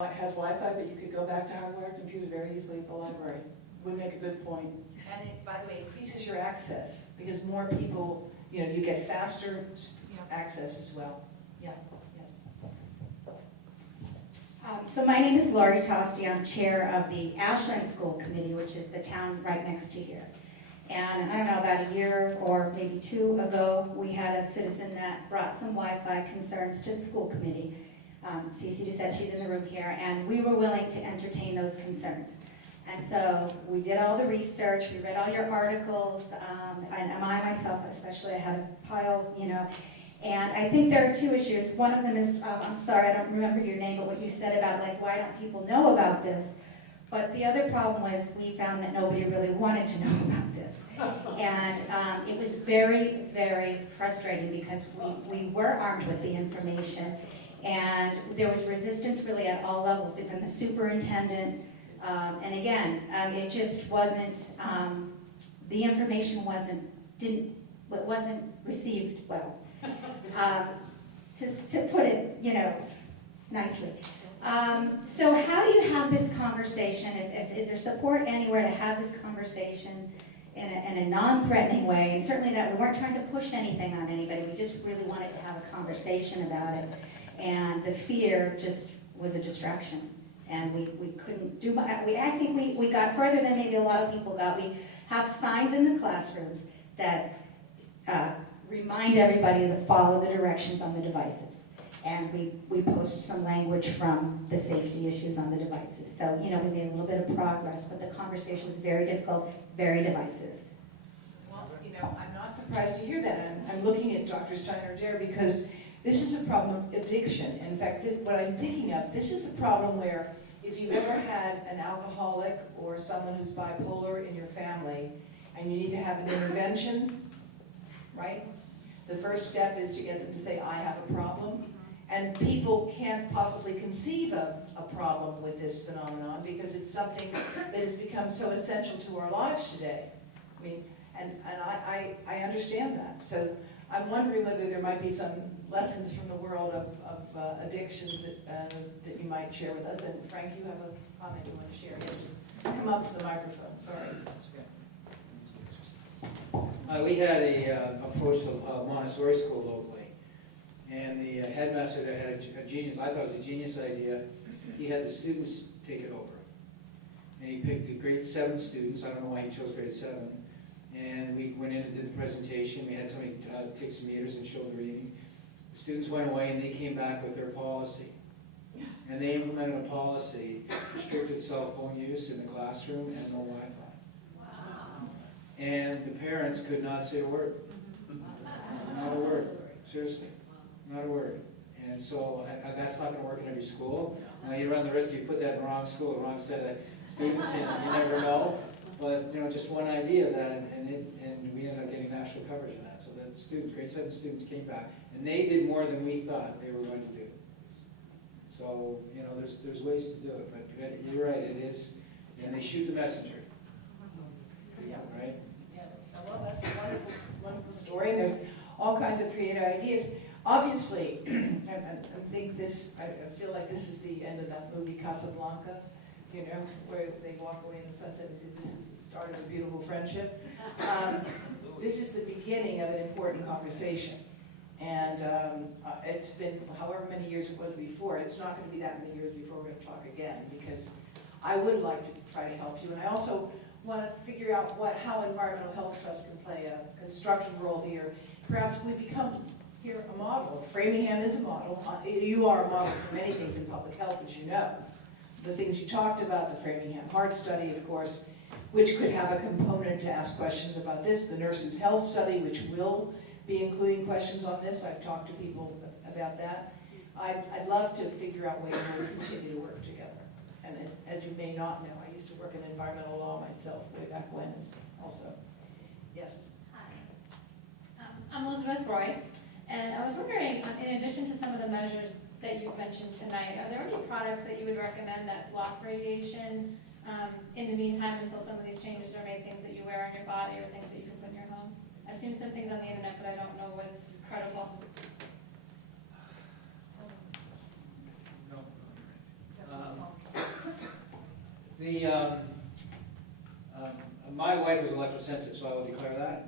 It has Wi-Fi, but you could go back to hardwired computer very easily at the library. Would make a good point. And it, by the way, Increases your access because more people, you know, you get faster access as well. Yeah, yes. So my name is Laurie Tosti. I'm chair of the Ashland School Committee, which is the town right next to here. And I don't know, about a year or maybe two ago, we had a citizen that brought some Wi-Fi concerns to the school committee. Cece just said she's in the room here, and we were willing to entertain those concerns. And so we did all the research, we read all your articles, and I myself especially, I had a pile, you know. And I think there are two issues. One of them is, I'm sorry, I don't remember your name, but what you said about, like, why don't people know about this? But the other problem was we found that nobody really wanted to know about this. And it was very, very frustrating because we were armed with the information, and there was resistance really at all levels, even the superintendent. And again, it just wasn't, the information wasn't received well. To put it, you know, nicely. So how do you have this conversation? Is there support anywhere to have this conversation in a non-threatening way? And certainly that we weren't trying to push anything on anybody. We just really wanted to have a conversation about it. And the fear just was a distraction. And we couldn't do much. I think we got further than maybe a lot of people got. We have signs in the classrooms that remind everybody to follow the directions on the devices. And we post some language from the safety issues on the devices. So, you know, we made a little bit of progress, but the conversation was very difficult, very divisive. Well, you know, I'm not surprised to hear that. I'm looking at Dr. Steiner-Adair because this is a problem of addiction. In fact, what I'm thinking of, this is a problem where if you've ever had an alcoholic or someone who's bipolar in your family and you need to have an intervention, right? The first step is to get them to say, I have a problem. And people can't possibly conceive of a problem with this phenomenon because it's something that has become so essential to our lives today. I mean, and I understand that. So I'm wondering whether there might be some lessons from the world of addictions that you might share with us. And Frank, you have a comment you want to share. Come up to the microphone, sorry. We had a approach to a Montessori school locally, and the headmaster there had a genius, I thought it was a genius idea. He had the students take it over. And he picked the grade 7 students, I don't know why he chose grade 7, and we went in and did the presentation. We had somebody take some meters and show the reading. The students went away and they came back with their policy. And they implemented a policy, restricted cell phone use in the classroom and no Wi-Fi. And the parents could not say a word. Not a word. Seriously. Not a word. And so that's not going to work in every school. Now you run the risk you put that in the wrong school, the wrong set of students, and you never know. But you know, just one idea of that, and we ended up getting national coverage of that. So the students, grade 7 students came back, and they did more than we thought they were going to do. So you know, there's ways to do it. But you're right, it is, and they shoot the messenger. Yeah. Right? Yes. Well, that's a wonderful, wonderful story. There's all kinds of creative ideas. Obviously, I feel like this is the end of that movie Casablanca, you know, where they walk away in the sunset and say, this is the start of a beautiful friendship. This is the beginning of an important conversation. And it's been however many years it was before. It's not going to be that many years before we're going to talk again, because I would like to try to help you. And I also want to figure out how Environmental Health Trust can play a constructive role here. Perhaps we become here a model. Framingham is a model. You are a model for many things in public health, as you know. The things you talked about, the Framingham Heart Study, of course, which could have a component to ask questions about this. The Nurses' Health Study, which will be including questions on this. I've talked to people about that. I'd love to figure out ways where we continue to work together. And as you may not know, I used to work in environmental law myself way back when also. Yes? Hi. I'm Elizabeth Roy, and I was wondering, in addition to some of the measures that you've mentioned tonight, are there any products that you would recommend that block radiation in the meantime until some of these changes are made, things that you wear on your body or things that you can put in your home? I've seen some things on the internet, but I don't know what's credible. No. My wife was electrosensitive, so I will declare that.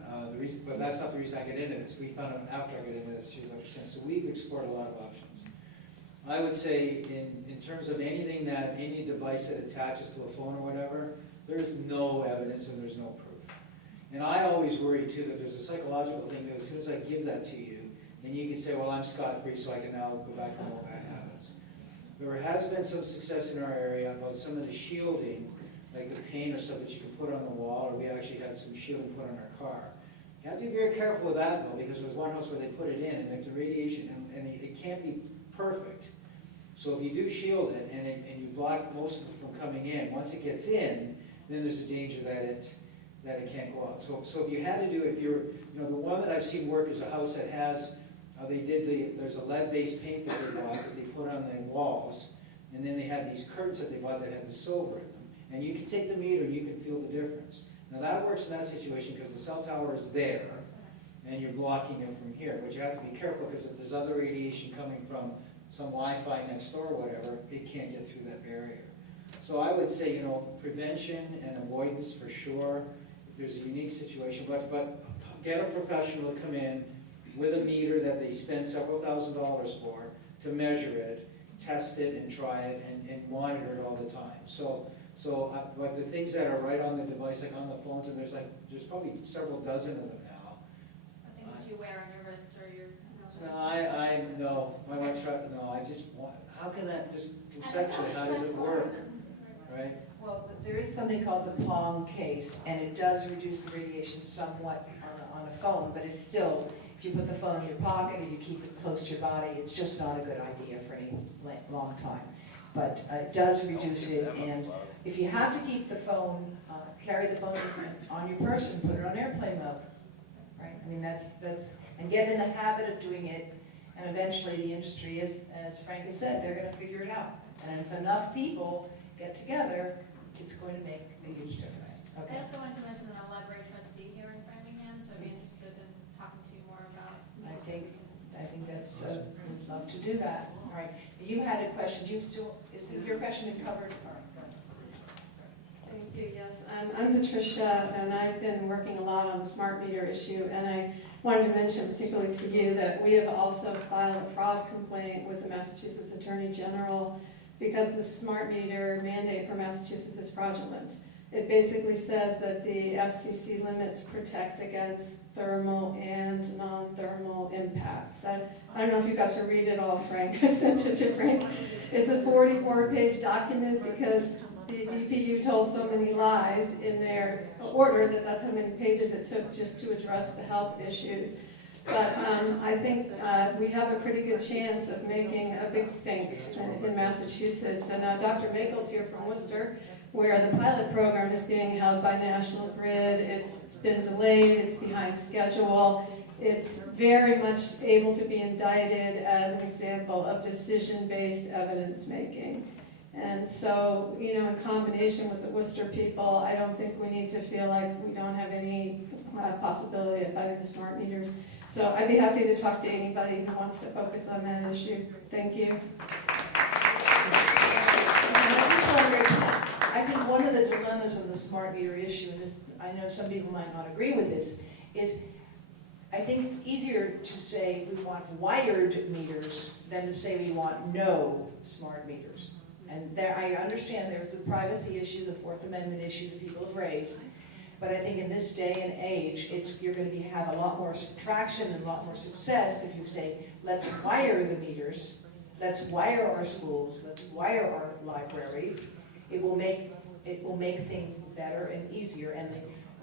But that's not the reason I get into this. We found out after I got into this, she's electrosensitive. So we've explored a lot of options. I would say in terms of anything that, any device that attaches to a phone or whatever, there's no evidence and there's no proof. And I always worry too that there's a psychological thing that as soon as I give that to you, then you can say, well, I'm scot-free, so I can now go back to old bad habits. There has been some success in our area about some of the shielding, like the paint or stuff that you can put on the wall, or we actually had some shielding put on our car. You have to be very careful with that though, because there was one house where they put it in, and there's a radiation, and it can't be perfect. So if you do shield it, and you block most of it from coming in, once it gets in, then there's a danger that it can't go out. So if you had to do it, if you're, the one that I've seen work is a house that has, there's a lead-based paint that they bought that they put on the walls, and then they had these curtains that they bought that had the silver in them. And you can take the meter and you can feel the difference. Now that works in that situation because the cell tower is there and you're blocking it from here. But you have to be careful because if there's other radiation coming from some Wi-Fi next door or whatever, it can't get through that barrier. So I would say, prevention and avoidance for sure. If there's a unique situation, but get a professional to come in with a meter that they spend several $1,000s for to measure it, test it and try it and monitor it all the time. But the things that are right on the device, like on the phones, and there's probably several dozen of them now. The things that you wear on your wrist or your... No, my wife tried, no, I just want, how can that just conceptually, how does it work, right? Well, there is something called the Pong case, and it does reduce the radiation somewhat on a phone, but it's still, if you put the phone in your pocket and you keep it close to your body, it's just not a good idea for any long time. But it does reduce it, and if you have to keep the phone, carry the phone on your person, put it on airplane mode, right? I mean, that's, and get in the habit of doing it, and eventually the industry is, as Frank has said, they're gonna figure it out. And if enough people get together, it's going to make a huge difference. I Okay. also wanted to mention that I'm a library trustee here in Framingham, so I'd be interested in talking to you more about... I think that's, we'd love to do that. All right, you had a question, is your question covered? Thank you, yes. I'm Patricia, and I've been working a lot on the smart meter issue, and I wanted to mention particularly to you that we have also filed a fraud complaint with the Massachusetts Attorney General because the smart meter mandate for Massachusetts is fraudulent. It basically says that the FCC limits protect against thermal and non-thermal impacts. I don't know if you got to read it all, Frank. I sent it to Frank. It's a 44-page document because the DPU told so many lies in their order that that's how many pages it took just to address the health issues. But I think we have a pretty good chance of making a big stink in Massachusetts. And Dr. Makel's here from Worcester, where the pilot program is being held by National Grid. It's been delayed, it's behind schedule. It's very much able to be indicted as an example of decision-based evidence making. And so, in combination with the Worcester people, I don't think we need to feel like we don't have any possibility of fighting the smart meters. So I'd be happy to talk to anybody who wants to focus on that issue. Thank you. I think one of the dilemmas of the smart meter issue, and this, I know some people might not agree with this, is I think it's easier to say we want wired meters than to say we want no smart meters. And there, I understand there's the privacy issue, the Fourth Amendment issue that people have raised, but I think in this day and age, you're going to have a lot more traction and a lot more success if you say, let's wire the meters, let's wire our schools, let's wire our libraries. It will make things better and easier. And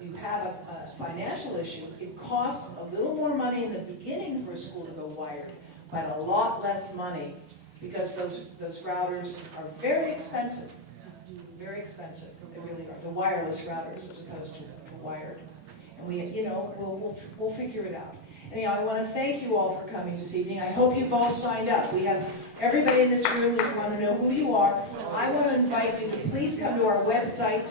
you have a financial issue. It costs a little more money in the beginning for a school to go wired, but a lot less money because those routers are very expensive. Very expensive. They really are. The wireless routers as opposed to the wired. And we'll figure it out. Anyhow, I want to thank you all for coming this evening. I hope you've all signed up. We have everybody in this room that want to know who you are. I want to invite you to please come to our website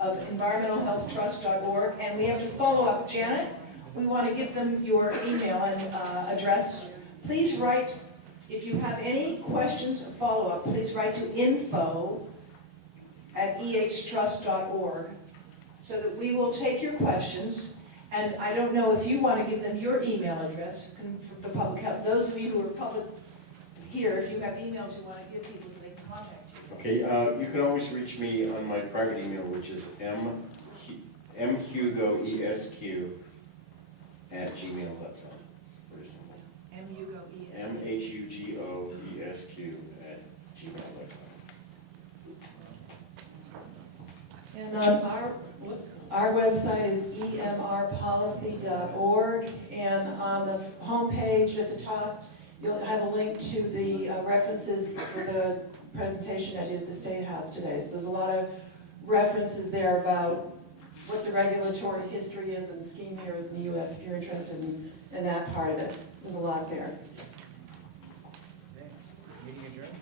of environmentalhealthtrust.org, and we have to follow up. Janet, we want to give them your email and address. Please write, if you have any questions or follow-up, please write to info ehtrust.org, so that we will take your questions. And I don't know if you want to give them your email address for the public health. Those of you who are public here, if you have emails you want to give people so they can contact you. Okay, you can always reach me on my private email, which is mhugoesq@gmail.com. Very simple. MUGOES. mhugoesq@gmail.com. And our website is emrpolicy.org, and on the homepage at the top, you'll have a link to the references for the presentation I did at the State House today. So there's a lot of references there about what the regulatory history is and the scheme here is in the U.S. if you're interested in that part of it. There's a lot there. Okay. Meeting adjourned?